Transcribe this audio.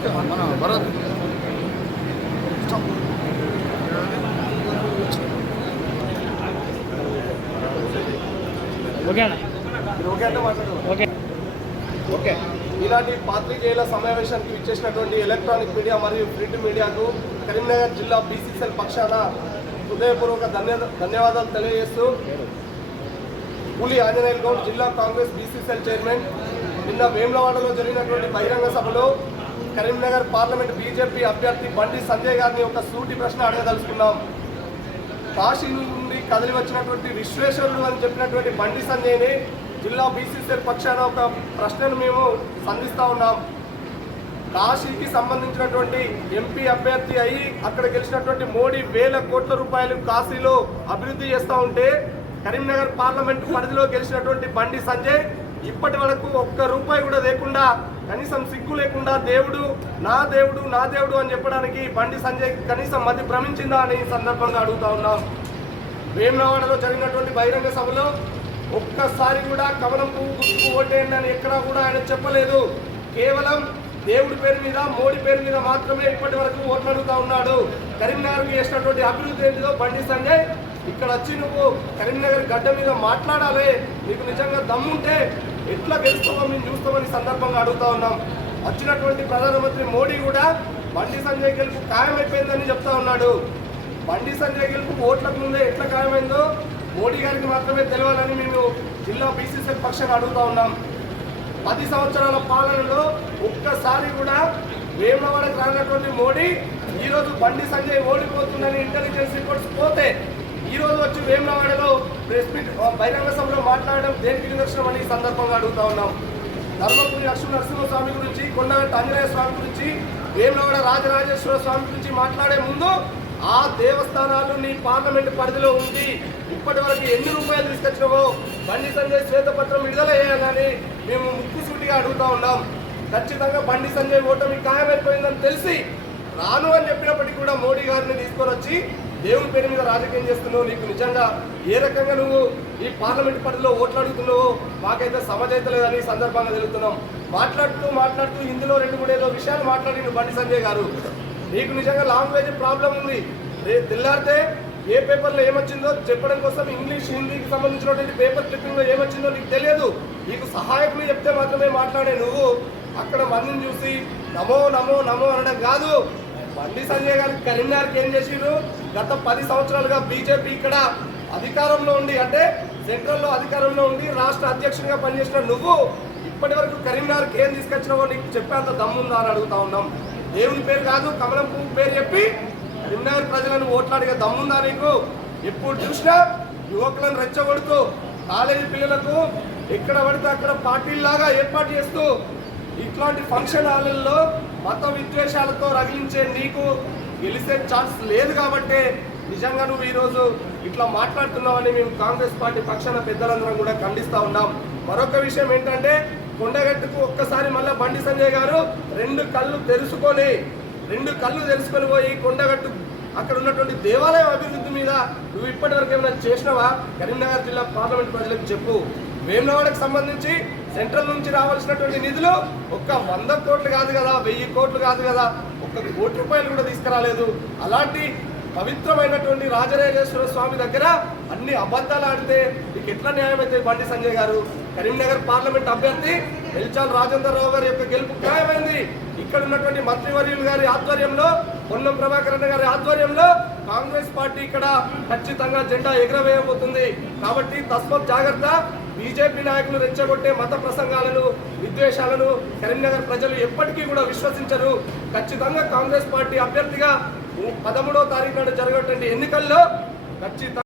మన భరత్ ఓకే ఇలాంటి పాత్రికేయుల సమావేశానికి ఇచ్చేసినటువంటి ఎలక్ట్రానిక్ మీడియా మరియు ప్రింట్ మీడియాకు కరీంనగర్ జిల్లా బీసీసీఎల్ పక్షాన హృదయపూర్వక ధన్యవాదాలు తెలియజేస్తూ పులి ఆంజనేయులు గౌడ్ జిల్లా కాంగ్రెస్ బీసీసీఎల్ చైర్మన్ నిన్న వేములవాడలో జరిగినటువంటి బహిరంగ సభలో కరీంనగర్ పార్లమెంట్ బీజేపీ అభ్యర్థి బండి సంజయ్ గారిని ఒక సూటి ప్రశ్న అడగదలుచుకున్నాం. కాశీ నుండి కదిలి వచ్చినటువంటి విశ్వేశ్వరుడు అని చెప్పినటువంటి బండి సంజయ్ని జిల్లా బీసీసీఎల్ పక్షాన ఒక ప్రశ్నను మేము సంధిస్తూ ఉన్నాం. కాశీకి సంబంధించినటువంటి ఎంపీ అభ్యర్థి అయ్యి అక్కడ గెలిచినటువంటి మోడీ వేల కోట్ల రూపాయలు కాశీలో అభివృద్ధి చేస్తూ ఉంటే కరీంనగర్ పార్లమెంట్ పరిధిలో గెలిచినటువంటి బండి సంజయ్ ఇప్పటి వరకు ఒక్క రూపాయి కూడా లేకుండా కనీసం సిగ్గు లేకుండా దేవుడు నా దేవుడు అని చెప్పడానికి బండి సంజయ్ కనీసం మతి భ్రమించిందా అని ఈ సందర్భంగా అడుగుతా ఉన్నాం. వేములవాడలో జరిగినటువంటి బహిరంగ సభలో ఒక్కసారి కూడా కమలం పువ్వు గుర్తుకు ఓటేయండి అని ఎక్కడా కూడా ఆయన చెప్పలేదు. కేవలం దేవుడి పేరు మీద మోడీ పేరు మీద మాత్రమే ఇప్పటి వరకు ఓట్లు అడుగుతా ఉన్నాడు. కరీంనగర్కి చేసినటువంటి అభివృద్ధి ఏంటిదో బండి సంజయ్ ఇక్కడ వచ్చి నువ్వు కరీంనగర్ గడ్డ మీద మాట్లాడాలి, నీకు నిజంగా దమ్ముంటే ఎట్లా గెలుస్తామో మేము చూస్తామని సందర్భంగా అడుగుతా ఉన్నాం. వచ్చినటువంటి ప్రధానమంత్రి మోడీ కూడా బండి సంజయ్ గెలుపు ఖాయమైపోయిందని చెప్తా ఉన్నాడు. బండి సంజయ్ గెలుపు ఓట్లకు ముందే ఎట్లా ఖాయమైందో మోడీ గారికి మాత్రమే తెలియాలని మేము జిల్లా బీసీసీఎల్ పక్షాన్ని అడుగుతా ఉన్నాం. 10 సంవత్సరాల పాలనలో ఒక్కసారి కూడా వేములవాడకు రానటువంటి మోడీ ఈరోజు బండి సంజయ్ ఓడిపోతుందని ఇంటెలిజెన్స్ రిపోర్ట్స్ పోతే ఈరోజు వచ్చి వేములవాడలో ప్రెస్ మీట్ బహిరంగ సభలో మాట్లాడడం దేనికి నిదర్శనం అని ఈ సందర్భంగా అడుగుతా ఉన్నాం. ధర్మపురి లక్ష్మీ నరసింహస్వామి గురించి, కొండగట్టు ఆంజనేయ స్వామి గురించి, వేములవాడ రాజరాజేశ్వర స్వామి గురించి మాట్లాడే ముందు ఆ దేవస్థానాలు నీ పార్లమెంట్ పరిధిలో ఉంది, ఇప్పటి వరకు ఎన్ని రూపాయలు తీసుకొచ్చినావో బండి సంజయ్ శ్వేతపత్రం విడుదల చేయాలని మేము ముక్కుసూటిగా అడుగుతా ఉన్నాం. ఖచ్చితంగా బండి సంజయ్ ఓటమి ఖాయమైపోయిందని తెలిసి రాను అని చెప్పినప్పటికీ కూడా మోడీ గారిని తీసుకొని వచ్చి దేవుని పేరు మీద రాజకీయం చేస్తున్నావు. నీకు నిజంగా ఏ రకంగా నువ్వు ఈ పార్లమెంట్ పరిధిలో ఓట్లు అడుగుతున్నావో మాకైతే సమజైతే లేదని సందర్భంగా తెలుగుతున్నాం. మాట్లాడుతూ ఇందులో 2-3 ఏదో విషయాలు మాట్లాడి బండి సంజయ్ గారు నీకు నిజంగా లాంగ్వేజ్ ప్రాబ్లం ఉంది. తెల్లారితే ఏ పేపర్లో ఏమొచ్చిందో చెప్పడం కోసం ఇంగ్లీష్ హిందీకి సంబంధించినటువంటి పేపర్ క్లిప్పింగ్లో ఏమొచ్చిందో నీకు తెలియదు. నీకు సహాయకులు చెప్తే మాత్రమే మాట్లాడే నువ్వు అక్కడ మందిని చూసి నమో నమో నమో అనడం కాదు. బండి సంజయ్ గారికి కరీంనగర్కి ఏం చేసిరు? గత 10 సంవత్సరాలుగా బీజేపీ ఇక్కడ అధికారంలో ఉండి, అంటే సెంట్రల్లో అధికారంలో ఉండి రాష్ట్ర అధ్యక్షునిగా పనిచేసిన నువ్వు ఇప్పటి వరకు కరీంనగర్కి ఏం తీసుకొచ్చినావో నీకు చెప్పేంత దమ్ముందా అని అడుగుతా ఉన్నాం. దేవుని పేరు కాదు కమలం పువ్వు పేరు చెప్పి కరీంనగర్ ప్రజలను ఓట్లాడిగా దమ్ముందా నీకు? ఎప్పుడు చూసినా యువకులను రెచ్చగొడుతూ కాలేజీ పిల్లలకు ఎక్కడ పడితే అక్కడ పార్టీల్లాగా ఏర్పాటు చేస్తూ ఇట్లాంటి ఫంక్షన్ హాల్లో మత విద్వేషాలతో రగిలించే నీకు గెలిచే ఛాన్స్ లేదు. కాబట్టి నిజంగా నువ్వు ఈరోజు ఇట్లా మాట్లాడుతున్నావని మేము కాంగ్రెస్ పార్టీ పక్షాన పెద్దలందరం కూడా ఖండిస్తూ ఉన్నాం. మరొక విషయం ఏంటంటే కొండగట్టుకు ఒక్కసారి మళ్ళీ బండి సంజయ్ గారు 2 కళ్ళు తెరుచుకొని పోయి కొండగట్టు అక్కడ ఉన్నటువంటి దేవాలయం అభివృద్ధి మీద నువ్వు ఇప్పటి వరకు ఏమైనా చేసినావా? కరీంనగర్ జిల్లా పార్లమెంట్ ప్రజలకు చెప్పు. వేములవాడకు సంబంధించి సెంట్రల్ నుంచి రావాల్సినటువంటి నిధులు ఒక్క 100 కోట్లు కాదు కదా, 1000 కోట్లు కాదు కదా, ₹1 కోటి కూడా తీసుకురాలేదు. అలాంటి పవిత్రమైనటువంటి రాజరాజేశ్వర స్వామి దగ్గర అన్ని అబద్ధాలు ఆడితే నీకు ఎట్లా న్యాయం అయితే? బండి సంజయ్ గారు కరీంనగర్ పార్లమెంట్ అభ్యర్థి ఎల్చాల్ రాజేందర్ రావు గారి యొక్క గెలుపు ఖాయమైంది. ఇక్కడ ఉన్నటువంటి మంత్రివర్యులు గారి ఆధ్వర్యంలో, పొన్నం ప్రభాకర్ గారి ఆధ్వర్యంలో కాంగ్రెస్ పార్టీ ఇక్కడ ఖచ్చితంగా జెండా ఎగరవేయబోతుంది. కాబట్టి తస్మత్ జాగ్రత్త. బీజేపీ నాయకులు రెచ్చగొట్టే మత ప్రసంగాలను, విద్వేషాలను కరీంనగర్ ప్రజలు ఎప్పటికీ కూడా విశ్వసించరు. ఖచ్చితంగా కాంగ్రెస్ పార్టీ అభ్యర్థిగా 13వ తారీఖు నాడు జరిగేటువంటి ఎన్నికల్లో ఖచ్చితంగా